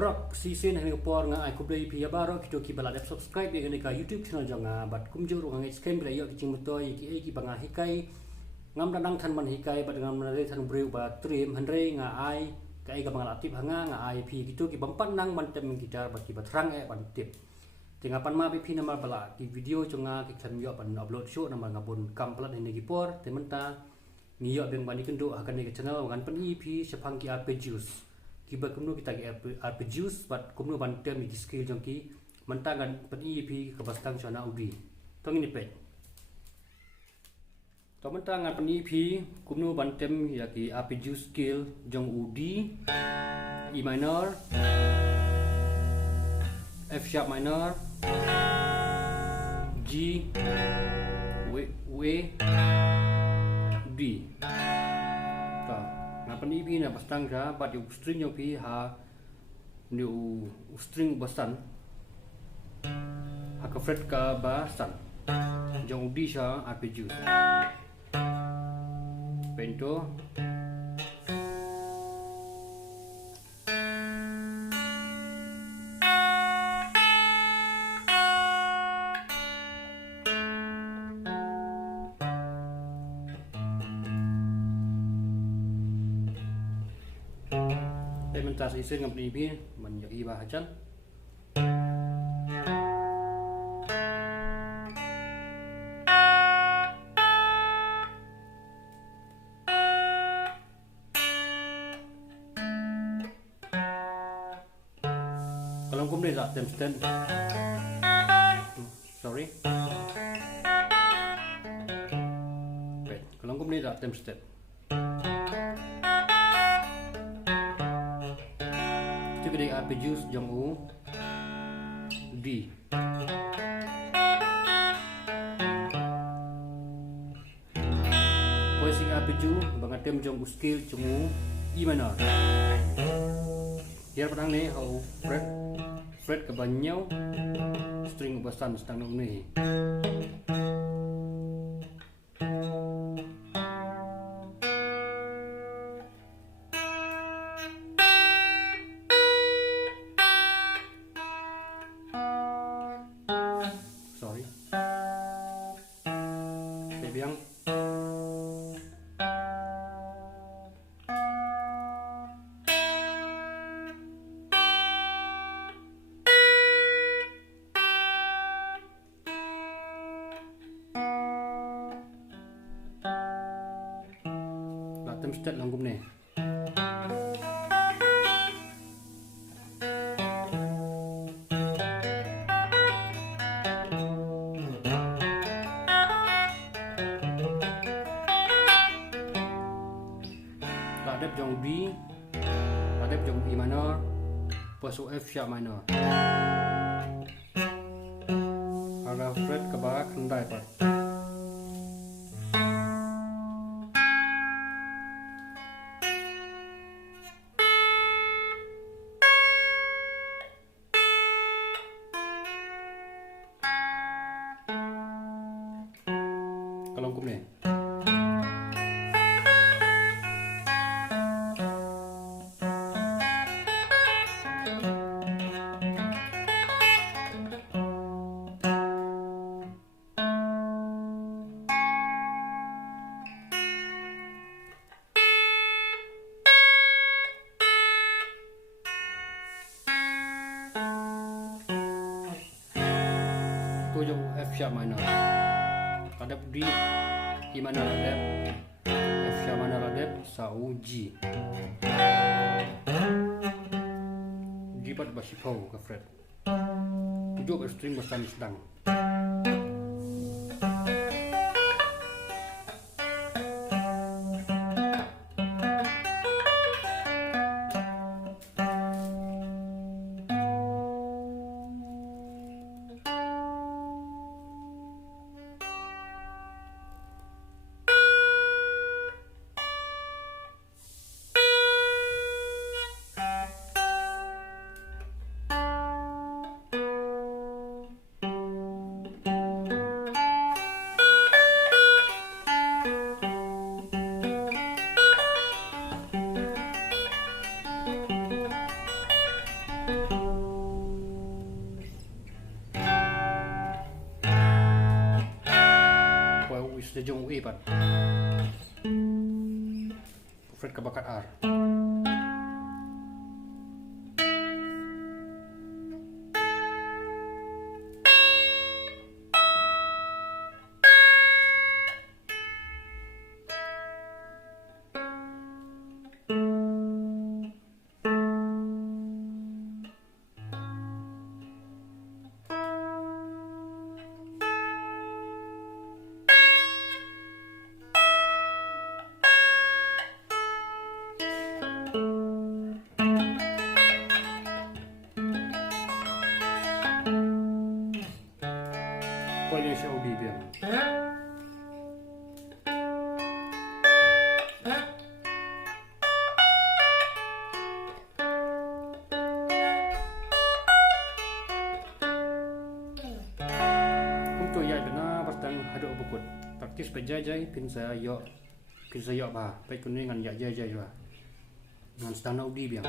prok season hani por nga ai kublai pi abaro kito ki bala subscribe ye ka YouTube channel jonga bat kumjur nga scam bila yo ki moto ye ki banga hikai ngam danang than man hikai bat ngam na re than breu ba trim hanre nga ai kai ka banga aktif hanga nga ai pi kito ki bampan nang man tem gitar bat ki batrang ban tip tingapan ma pi nama bala ki video jonga ki kan yo ban upload show nama ngabun kamplat ni ki por tementa ni yo beng bani kendo akan ni channel ngan pen EP sepang ki Arpeggios kiba kumno kita ki Arpeggios bat kumno bantem di skill jongki mentangan pen EP ke bastang chana udi tong ini pe to mentangan pen EP kumno bantem ya ki Arpeggios skill jong udi E minor F sharp minor G W D pen EP na bastang ja bat yu string yo pi ha new string basan ha ka fret ka basan jong di sha Arpeggios pento mentas isi ngam ini menjadi bahasan kalau kum ni tak tempen sorry kalau kum ni tak tempen dari Arpeggios jong U D posisi Arpeggios bangatem jong U skill jong U E minor dia pedang ni hau fret ke banyau string basan stang ni biang latem stat langgum ni adep jong B, adep jong E minor, pasu F sharp minor. Ada fret ke bawah kendai pat. Kalau kum ni. Jong F sharp minor adep D E minor adep F sharp minor adep sau G G pat basipau ke fret tujuh string basan sedang sejong E pat fret ke bakat R. Pwede siya ubibig. Untuk yai benar bertang hadap bukut. Praktis pejai-jai pin saya yok bah. Baik kuning dengan yak jai-jai juga. Dengan setana udi biang.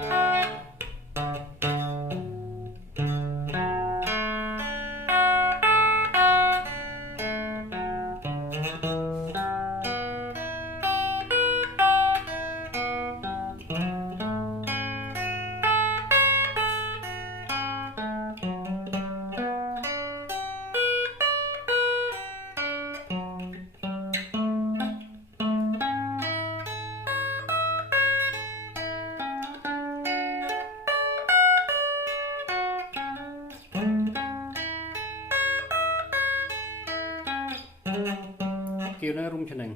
Kêu nó rung cho nền.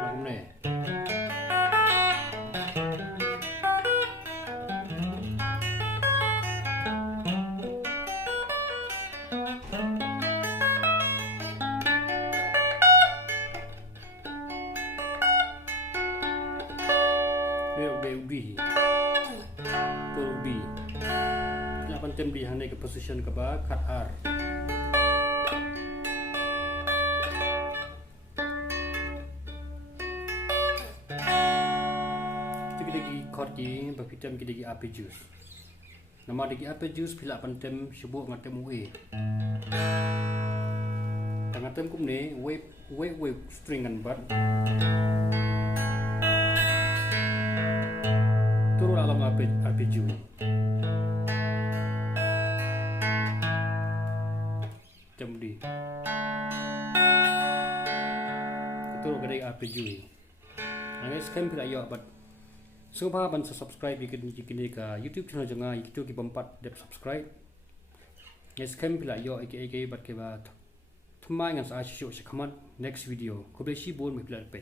Lagu này. Ubi per ubi nak pantem di hang ke position ke ba cut R kita lagi chord ki berpitam kita lagi arpeggios nama lagi arpeggios bila pantem sebut ngatem UE ngatem kum ni wave string kan bat turun alam arpeggio. Jamdi. Turun kedai arpeggio. Anga sekarang bila yo but supaya ban subscribe bikin ke YouTube channel jangan itu ki bompat dep subscribe. Sekarang bila yo ike but ke ba thumai ngan sa show se next video. Ko be shi bon me bila pe.